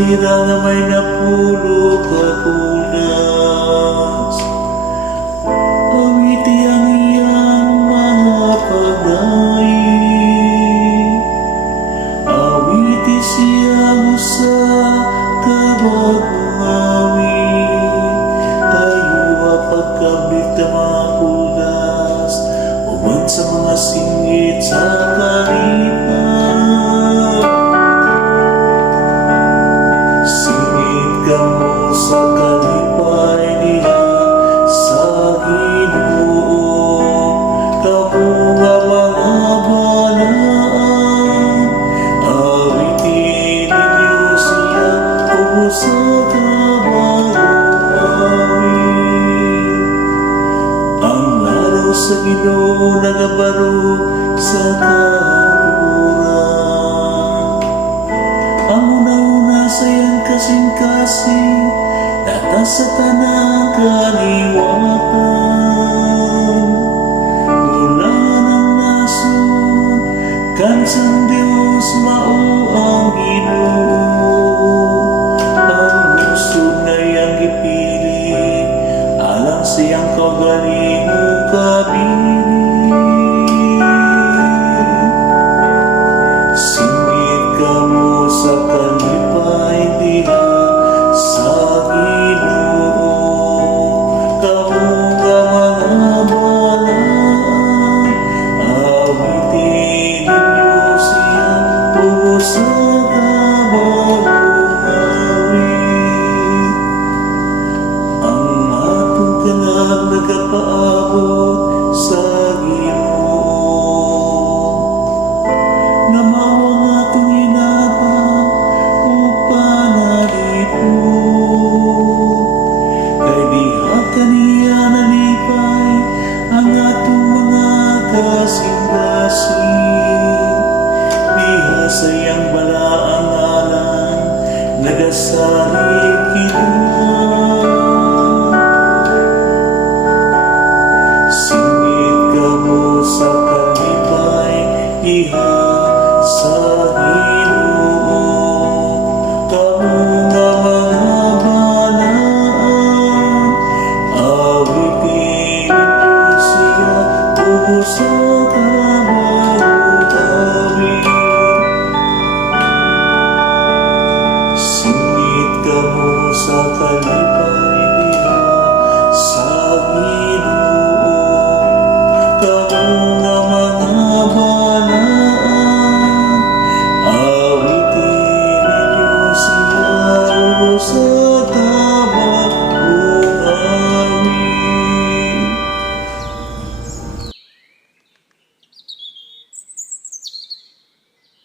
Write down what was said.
salira nga may napulog kapulas. Awiti ang iyang mga pagdaig, awiti siya mo sa kabagong awit. Tayo pagkabit na mga pulas, uman sa mga singit sa kalipan. Singit ka mo sa kalipay niya sa Ginoo, kamo nga mga balaan. Awitin ninyo siya o sa kabagong awit. Ang laraw sa Ginoo nagabaro sa kapuran. Ang una-una sa iyang kasing-kasing, data sa tanang kaliwatan. Mula ng nasod, kansang Diyos mao ang Ginoo. Ang lungsod na iyang gipili, alang siyang kagalingong kabili. Singit ka mo sa kalipay diha sa Ginoo, kamo nga mga balaan. Awitin ninyo siya o sa kabagong awit. Ang atong kalag nagapaabot sa Ginoo, nga mao ang atong hinabang o panalipod. Kay diha kaniya nalipay ang atong mga kasing-kasing. Diha sa iyang balaang ngalan nagasalig kita.